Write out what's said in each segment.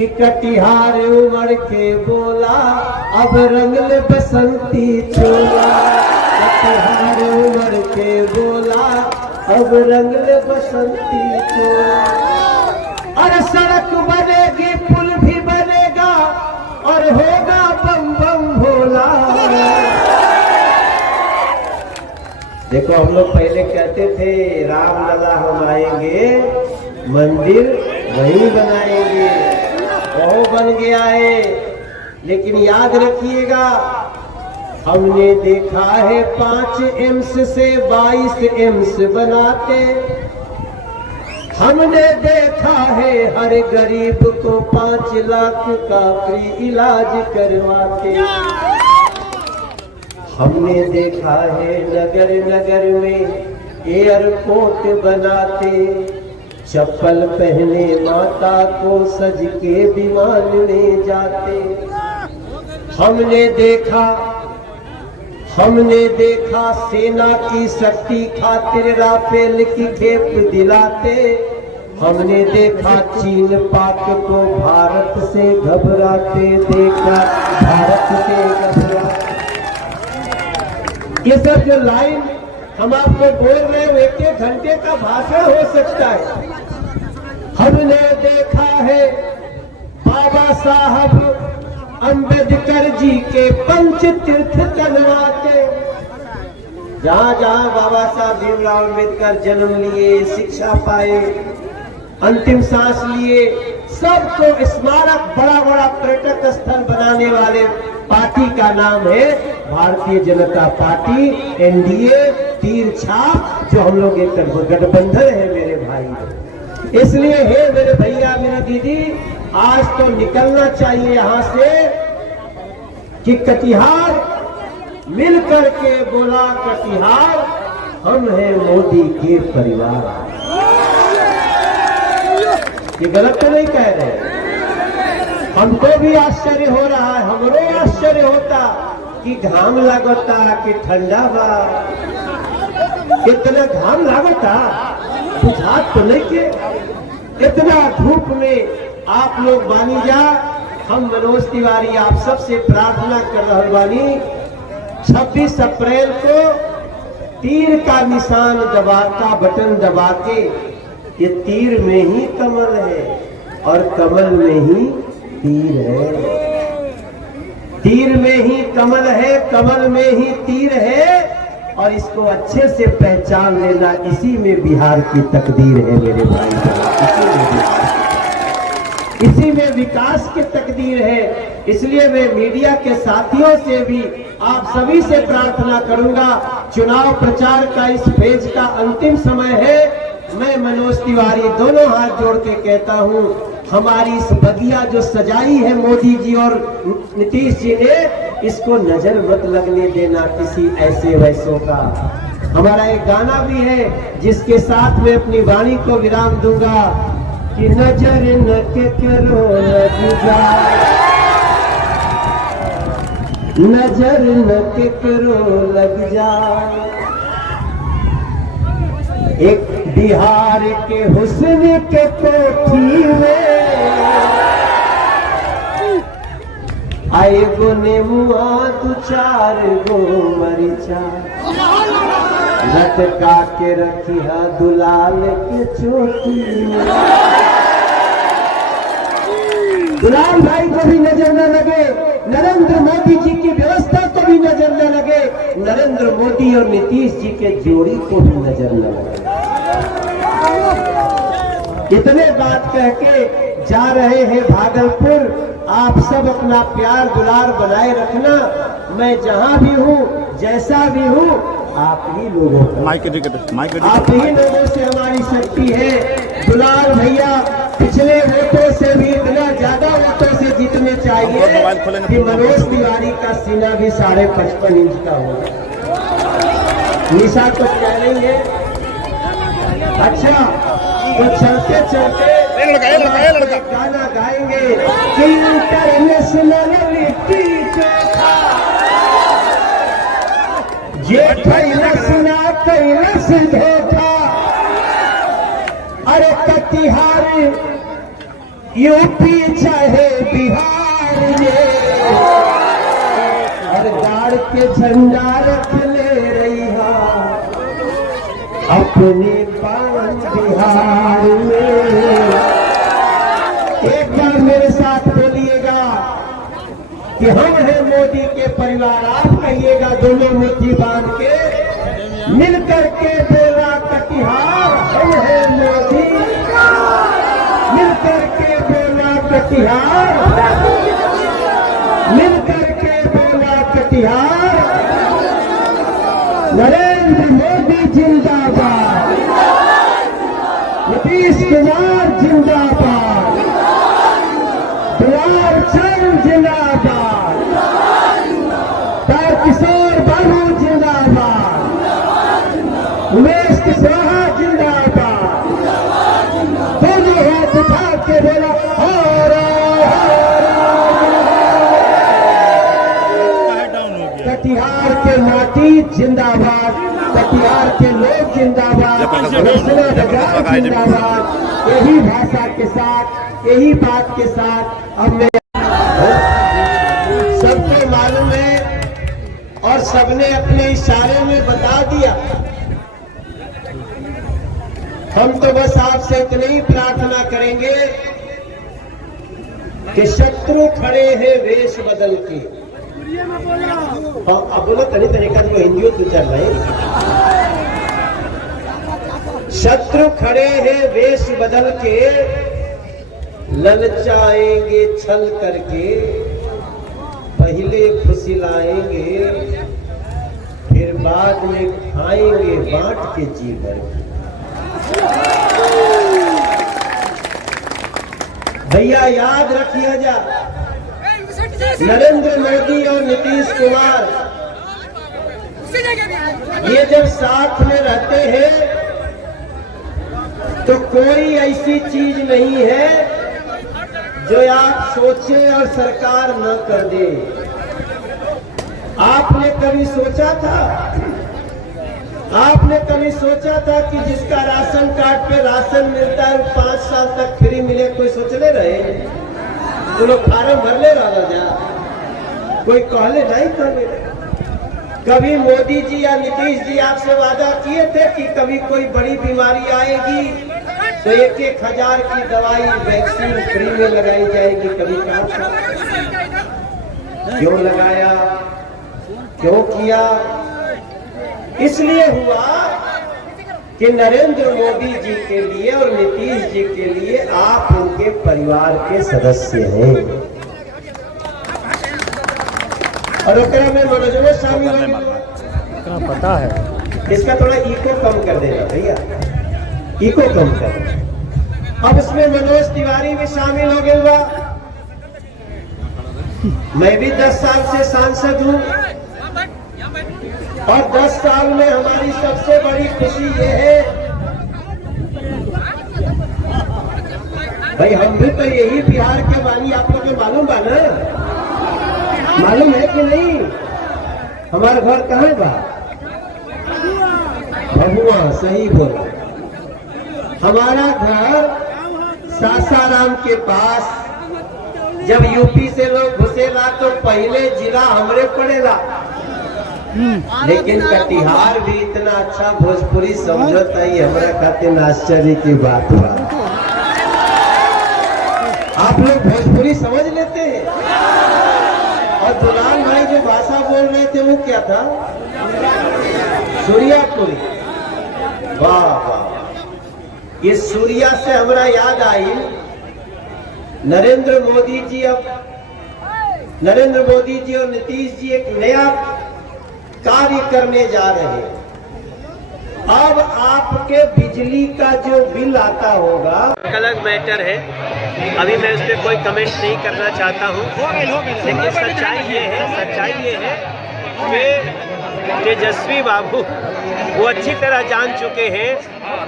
कि कटिहार उमड़ के बोला अब रंगल बसंती चोला। कटिहार उमड़ के बोला अब रंगल बसंती चोला। अरे सड़क बनेगी पुल भी बनेगा और होगा बम बम भोला। देखो हम लोग पहले कहते थे रामलला हम आएंगे मंदिर वहीं बनाएंगे, वो बन गया है। लेकिन याद रखिएगा हमने देखा है 5 एम्स से 22 एम्स बनाते। हमने देखा है हर गरीब को 5 लाख का फ्री इलाज करवाते। हमने देखा है नगर नगर में एयरपोर्ट बनाते। चप्पल पहने माता को सज के विमान में जाते। हमने देखा सेना की शक्ति खातिर राफेल की खेप दिलाते। हमने देखा चीन पाक को भारत से घबराते देखा, भारत से घबराते। ये सब जो लाइन हम आपको बोल रहे हैं 1-1 घंटे का भाषण हो सकता है। हमने देखा है बाबा साहब अंबेडकर जी के पंच तीर्थ बनवाते। जहां जहां बाबा साहब भीमराव अंबेडकर जन्म लिए, शिक्षा पाए, अंतिम सांस लिए, सबको स्मारक बड़ा बड़ा पर्यटक स्थल बनाने वाले पार्टी का नाम है भारतीय जनता पार्टी, एनडीए, तीर छाप, जो हम लोग एक गठबंधन है मेरे भाई। इसलिए हे मेरे भैया मेरे दीदी, आज तो निकलना चाहिए यहां से कि कटिहार मिलकर के बोला कटिहार हम हैं मोदी के परिवार। ये गलत तो नहीं कह रहे। हमको भी आश्चर्य हो रहा है, हमरो आश्चर्य होता कि घाम लगता कि ठंडा बा। इतना घाम लगता बुझात तो नहीं के इतना धूप में आप लोग बानी जा। हम मनोज तिवारी आप सबसे प्रार्थना कर रहे बानी 26 अप्रैल को तीर का निशान दबा का बटन दबा के, ये तीर में ही कमल है और कमल में ही तीर है। तीर में ही कमल है, कमल में ही तीर है, और इसको अच्छे से पहचान लेना। इसी में बिहार की तकदीर है मेरे भाई, इसी में विकास की तकदीर है। इसलिए मैं मीडिया के साथियों से भी आप सभी से प्रार्थना करूंगा, चुनाव प्रचार का इस फेज का अंतिम समय है। मैं मनोज तिवारी दोनों हाथ जोड़ के कहता हूं, हमारी इस बगिया जो सजाई है मोदी जी और नीतीश जी ने, इसको नजर मत लगने देना किसी ऐसे वैसों का। हमारा एक गाना भी है जिसके साथ में अपनी वाणी को विराम दूंगा कि नजर न के करो लग जाए, नजर न के करो लग जाए। एक बिहार के हुस्न के कोठी में आए गो नेमुआ 2-4 गो मरीचा, लटका के रखिया दुलाल के चोटी में। दुलाल भाई को भी नजर न लगे, नरेंद्र मोदी जी की व्यवस्था को भी नजर न लगे, नरेंद्र मोदी और नीतीश जी के जोड़ी को भी नजर न लगे। इतने बात कह के जा रहे हैं भागलपुर। आप सब अपना प्यार दुलार बनाए रखना। मैं जहां भी हूं, जैसा भी हूं, आप ही लोगों आप ही लोगों से हमारी शक्ति है। दुलाल भैया पिछले वोटों से भी इतना ज्यादा वोटों से जीतने चाहिए कि मनोज तिवारी का सीना भी 55.5 इंच का होगा। निशा तो कह रही है। अच्छा, तो चलते चलते गाना गाएंगे कि इंटरनेशनल जेठ ना कैलस धोखा। अरे कटिहार यूपी चाहे बिहार में और गाड़ के झंडा रख ले रही अपने पावन बिहार में। एक बार मेरे साथ बोलिएगा कि हम हैं मोदी के परिवार। आप कहिएगा दोनों मुट्ठी बांध के मिलकर के बोला कटिहार, हम हैं मोदी। मिलकर के बोला कटिहार, मिलकर के बोला कटिहार। नरेंद्र मोदी जिंदाबाद, नीतीश कुमार जिंदाबाद, दुलार चंद जिंदाबाद, तारकिशोर बाबू जिंदाबाद, उमेश कुशवाहा जिंदाबाद। दोनों हाथ उठा के बोला कटिहार के माटी जिंदाबाद, कटिहार के लोग जिंदाबाद, रोशना बाजार जिंदाबाद। यही भाषा के साथ, यही बात के साथ अब मैं सबको मालूम है और सबने अपने इशारे में बता दिया। हम तो बस आपसे इतनी ही प्रार्थना करेंगे कि शत्रु खड़े हैं वेश बदल के। अब बोलो तनी तरीका तो हिंदी तो चल रहे। शत्रु खड़े हैं वेश बदल के, ललचाएंगे छल करके, पहले फुसिलाएंगे फिर बाद में खाएंगे बांट के जी भर। भैया याद रखिए जा, नरेंद्र मोदी और नीतीश कुमार ये जब साथ में रहते हैं तो कोई ऐसी चीज नहीं है जो आप सोचें और सरकार न कर दे। आपने कभी सोचा था, आपने कभी सोचा था कि जिसका राशन कार्ड पे राशन मिलता है 5 साल तक फ्री मिले? कोई सोचने रहे? तो लोग फार्म भर ले रहा जा, कोई कहले नहीं कहले। कभी मोदी जी या नीतीश जी आपसे वादा किए थे कि कभी कोई बड़ी बीमारी आएगी तो 1,000 की दवाई वैक्सीन फ्री में लगाई जाएगी? कभी कहा? क्यों लगाया, क्यों किया? इसलिए हुआ कि नरेंद्र मोदी जी के लिए और नीतीश जी के लिए आप उनके परिवार के सदस्य हैं। और ओकरा में मनोजवा शामिल हो, पता है। इसका थोड़ा इको कम कर देना भैया, इको कम कर। अब इसमें मनोज तिवारी भी शामिल हो गए। मैं भी 10 साल से सांसद हूं और 10 साल में हमारी सबसे बड़ी खुशी ये है भाई, हम भी तो यही बिहार के वाली, आप लोग को मालूम बा ना? मालूम है कि नहीं? हमारा घर कहाँ बा? भभुआ, सही बोला। हमारा घर सासाराम के पास। जब यूपी से लोग घुसेला तो पहले जिला हमरे पड़ेला, लेकिन कटिहार भी इतना अच्छा भोजपुरी समझता ही हमारा खातिर आश्चर्य की बात हुआ। आप लोग भोजपुरी समझ लेते हैं। और दुलाल भाई जो भाषा बोल रहे थे वो क्या था? सूर्यापुरी। वाह वाह, ये सूर्या से हमारा याद आई, नरेंद्र मोदी जी और नीतीश जी एक नया कार्य करने जा रहे हैं। अब आपके बिजली का जो बिल आता होगा, अलग मैटर है, अभी मैं उस पर कोई कमेंट नहीं करना चाहता हूँ। लेकिन सच्चाई ये है कि तेजस्वी बाबू वो अच्छी तरह जान चुके हैं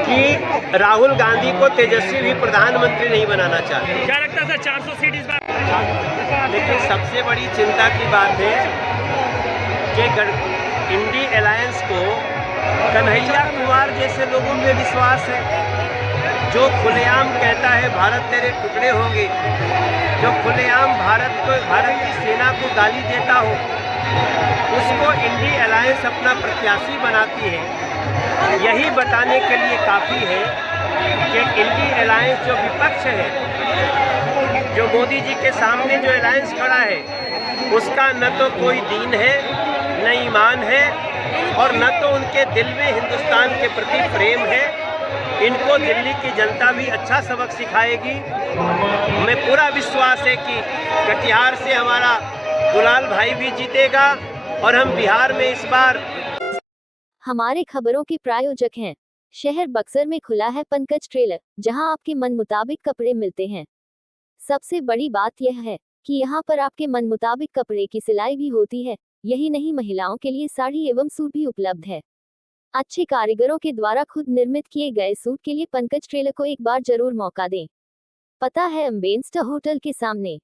कि राहुल गांधी को तेजस्वी भी प्रधानमंत्री नहीं बनाना चाहते। क्या लगता है सर, 400 सीट इस बार? लेकिन सबसे बड़ी चिंता की बात है कि इंडी अलायंस को कन्हैया कुमार जैसे लोगों में विश्वास है जो खुलेआम कहता है भारत तेरे टुकड़े होंगे, जो खुलेआम भारत की सेना को गाली देता हो, उसको इंडी अलायंस अपना प्रत्याशी बनाती है। यही बताने के लिए काफ़ी है कि इंडी अलायंस जो विपक्ष है, जो मोदी जी के सामने जो अलायंस खड़ा है, उसका न तो कोई दीन है, न ईमान है, और न तो उनके दिल में हिंदुस्तान के प्रति प्रेम है। इनको दिल्ली की जनता भी अच्छा सबक सिखाएगी। हमें पूरा विश्वास है कि कटिहार से हमारा दुलाल भाई भी जीतेगा और हम बिहार में इस बार। हमारे खबरों के प्रायोजक हैं शहर बक्सर में खुला है पंकज टेलर, जहां आपके मन मुताबिक कपड़े मिलते हैं। सबसे बड़ी बात यह है कि यहां पर आपके मन मुताबिक कपड़े की सिलाई भी होती है। यही नहीं, महिलाओं के लिए साड़ी एवं सूट भी उपलब्ध है। अच्छे कारीगरों के द्वारा खुद निर्मित किए गए सूट के लिए पंकज टेलर को एक बार जरूर मौका दें। पता है अम्बेस्टर होटल के सामने।